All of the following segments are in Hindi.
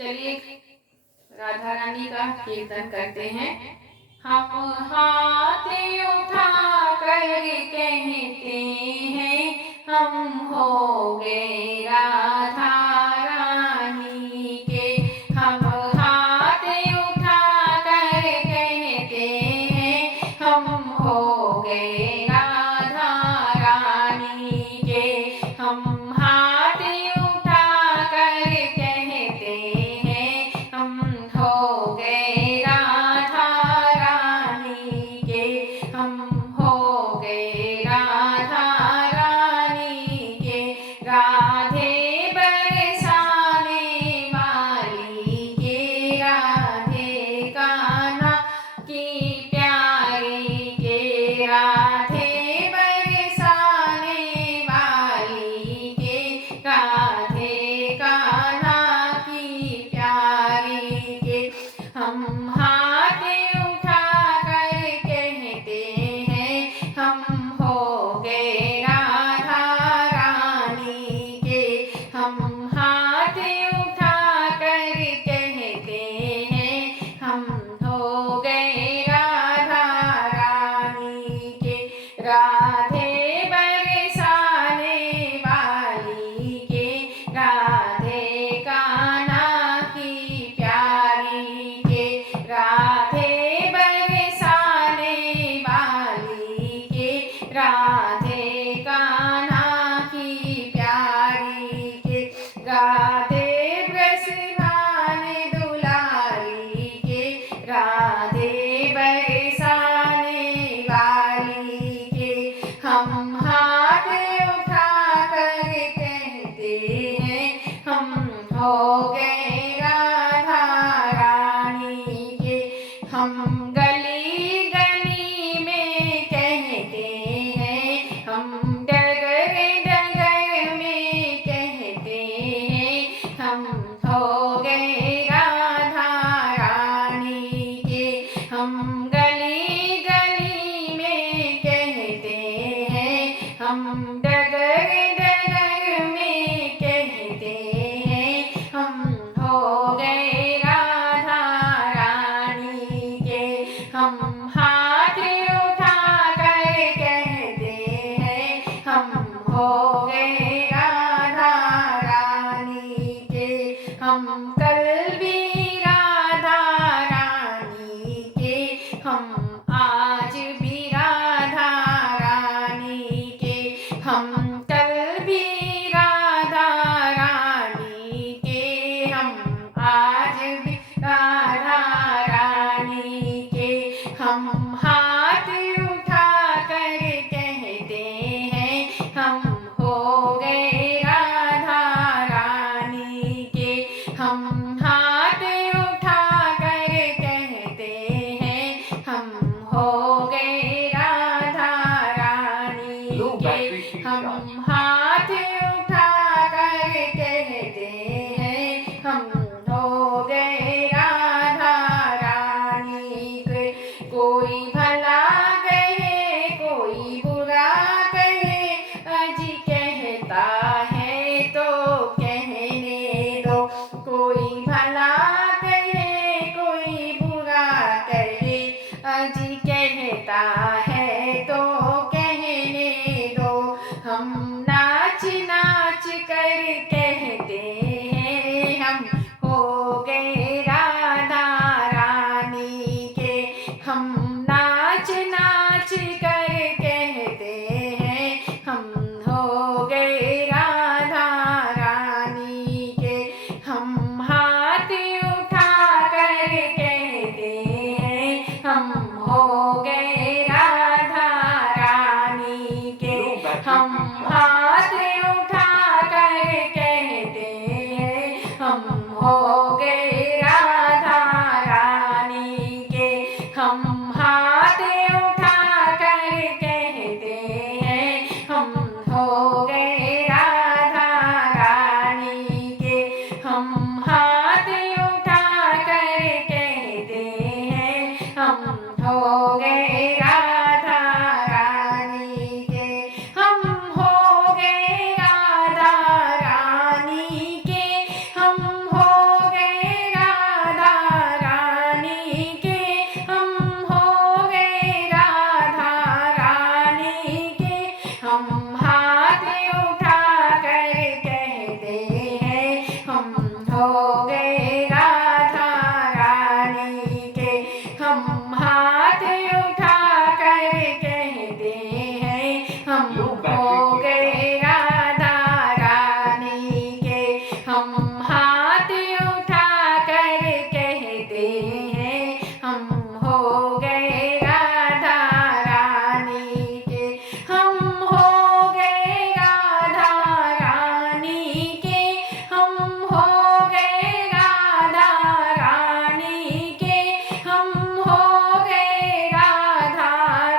चलिए राधा रानी का कीर्तन करते हैं। हम हाथ उठा कर कहते हैं, हम हो गए राधा रानी के। हम हाथ उठा कर कहते हैं, हम हो गए राधा रानी के। हम हाथ उठा कर कहते हैं, हम हो गए राधा रानी के। हम हो गए राधा रानी के। राधे बरसाने वाली के, राधे कान्हा की प्यारी के। राधे बरसाने वाली के, राधे कान्हा की प्यारी के। हम हाथ उठा कर कहते हैं, हम हो गए राधा रानी के। हम हाथ उठा कर कहते हैं, हम हो गए राधा रानी के। राधे बरसाने वाली के, राधे कान्हा की प्यारी के। राधे बरसाने वाली के, राधे कान्हा की प्यारी के। राधे बरसाने दुलारी के, राधे बरसाने वाली के। हम हाथ उठा कर कहते हैं, हम हो गए राधा रानी के। हम गली गली में कहते हैं, हम डगर डगर में कहते हैं, हम हो गए राधा रानी के। हम गली गली में कहते हैं, हम डगर डगर में कहते हैं, हम हो गए राधा रानी के। हम हाथ उठा कर कहते हैं, हम हो गए राधा रानी के। हम कल भी राधा रानी के, हम आज भी राधा रानी के। हम कल भी राधा रानी के, हम आज भी राधा रानी के। हम हाथ उठा कर कहते हैं, हम हो गए राधा रानी के। हम हाथ उठा कर कहते हैं, हम हो गए राधा रानी के। हम हाथ उठा कर कहते हैं, हम हो गए राधा रानी के। कोई भला कहे कोई बुरा कहे, अजी कहता है तो कहने दो। कोई भला कहे कोई बुरा कहे, अजी कहता है तो कहने दो। हम नाच नाच कर कहते हैं, हम हो गए राधा रानी के। हम नाच नाच कर कहते हैं, हम हो गए राधा रानी के। हम हाथ उठा कर कहते हैं, हम हो गए राधा रानी के। हम हाथ उठा कर कहते हैं, हम हो गए राधा रानी के। हम हाथ उठा कर कहते हैं, हम हो गए राधा रानी के। हम हाथ उठा कर कहते हैं, हम हो गए राधा रानी के। हम हो गए राधा रानी के। हम हो गए हो गए राधा रानी के। हम हाथ उठा कर कहते हैं हम हो गए राधा रानी के। हम हाथ उठा कर कहते हैं हम हो गए राधा रानी के। हम हो गए राधा रानी के। हम हो गए राधा रानी के। हम हो गए राधा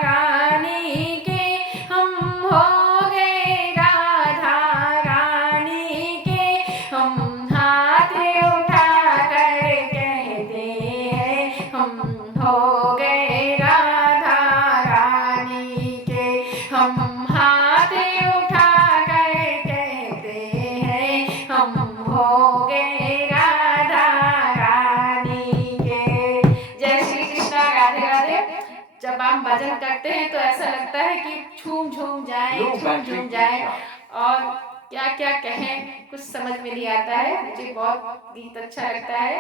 रानी के। हम हो गए राधा रानी के। हम हाथ उठा कर कहते हैं हम हो गए राधा रानी के। हम हाथ उठा कर कहते हैं हम हो गए राधा रानी के। जय श्री कृष्णा, राधे राधे। जब आप भजन करते हैं तो ऐसा लगता है कि झूम झूम जाए और क्या क्या कहें कुछ समझ में नहीं आता है। मुझे बहुत गीत अच्छा लगता है।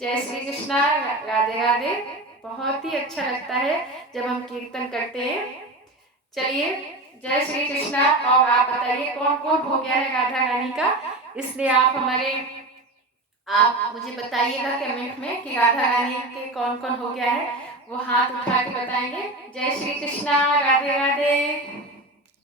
जय श्री कृष्णा, राधे राधे। बहुत ही अच्छा लगता है जब हम कीर्तन करते हैं। चलिए, जय श्री कृष्णा। और आप बताइए कौन कौन हो गया है राधा रानी का, इसलिए आप मुझे बताइएगा कमेंट में कि राधा रानी के कौन कौन हो गया है। वो हाथ उठा के बताएंगे। जय श्री कृष्णा, राधे राधे।